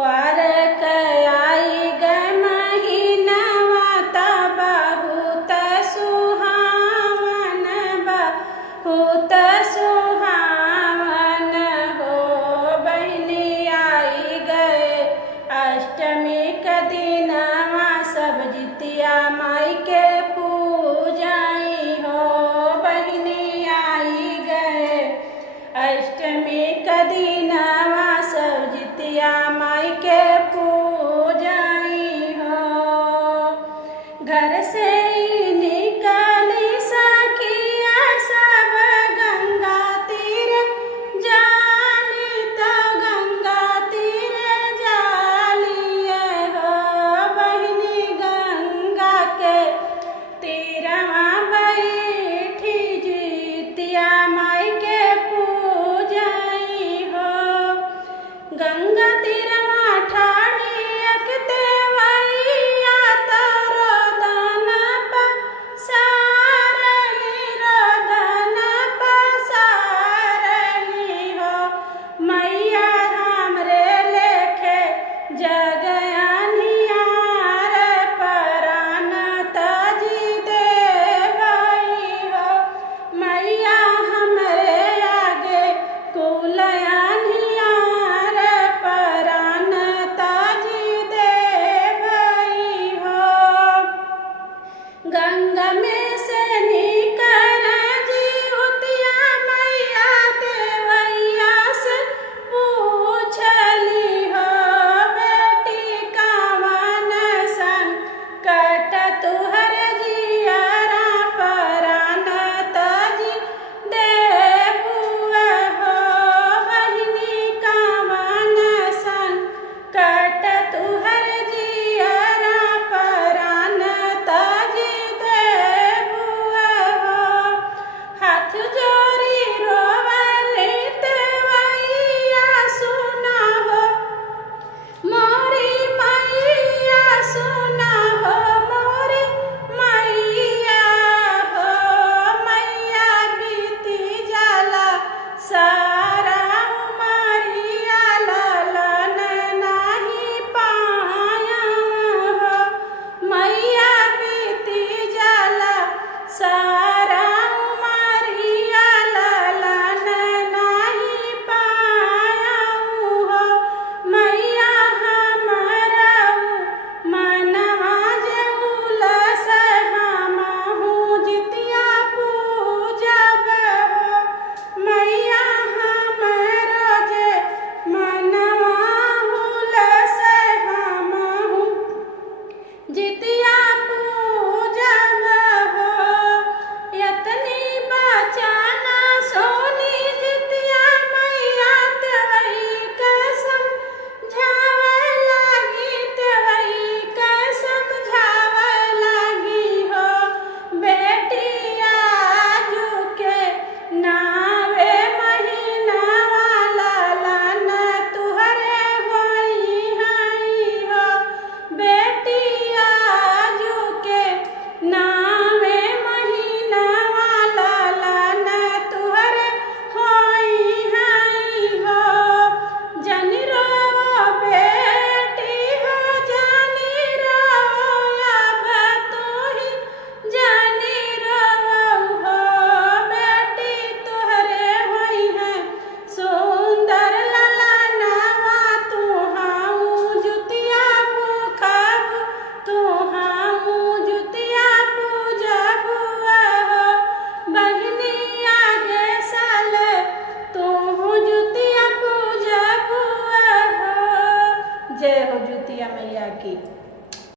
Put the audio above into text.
क्वार कयाई ग महीनवा त बहुत सुहावन बहुत सुहावन हो। बहिनी आई गए अष्टमी क दिनवा सब जितिया माई के पूजाई हो। बहिनी आई गए अष्टमी क दिनवा सब जितिया माई के पूजाई हो। घर से ही निकली सखिया सब गंगा तीर जाली तो गंगा तीर जालिए हो। बहिनी गंगा के तीरवा बैठी जितिया माई के पूजाई हो। गंगा तीरवा ठाड़ी अकते वैया तारो दान पसारली हो। मैया हमरे लेखे जगयानियार परान तजी देवई हो। मैया हमरे आगे कुलयानियार परान तजी देवई हो। गंगा में से निकर जीवतिया मैया देवैया से पूछली हो। बेटी कावन संकट तुहर जियरा परान तजी देबुआ हो। बहिनी कावन संकट तुहर जियरा परान तजी देबुआ हो। हाथ जोड़ी रोवली देवैया सुना हो मोरी मैया सुना हो मोरी मैया हो। मैया बीती जाला सारा उमरिया ललन नाही पाया हो। मैया बीती जाला सारा उमरिया ललन नाही पाया हो। मैया हमरा मनवा जे उलस हमहु जितिया पूजब हो। मैया हमरा जे मनवा उलस हमहु जितिया पूजब हो। यतनी बचाना सोनी जितिया मैया तेवई कसम झावे लागी तेवई कसम झावे लागी हो। बेटिया आजू के नावे महीनवा ललन तुहरे होई हई हो। बेटिया आजू के नावे महीनवा ललन तुहरे होई हई हो। जनी रोवो बेटी हो जनी रोवो अब तोही जनी रोवो हो। बेटी तुहरे होई है सुंदर ललनवा तुहाऊ जुतिया भूखब तुहाऊ जुतिया पूजब हो। बहिनी आगे साल तुहू जुतिया पूजब हो। जय हो जुतिया मैया की।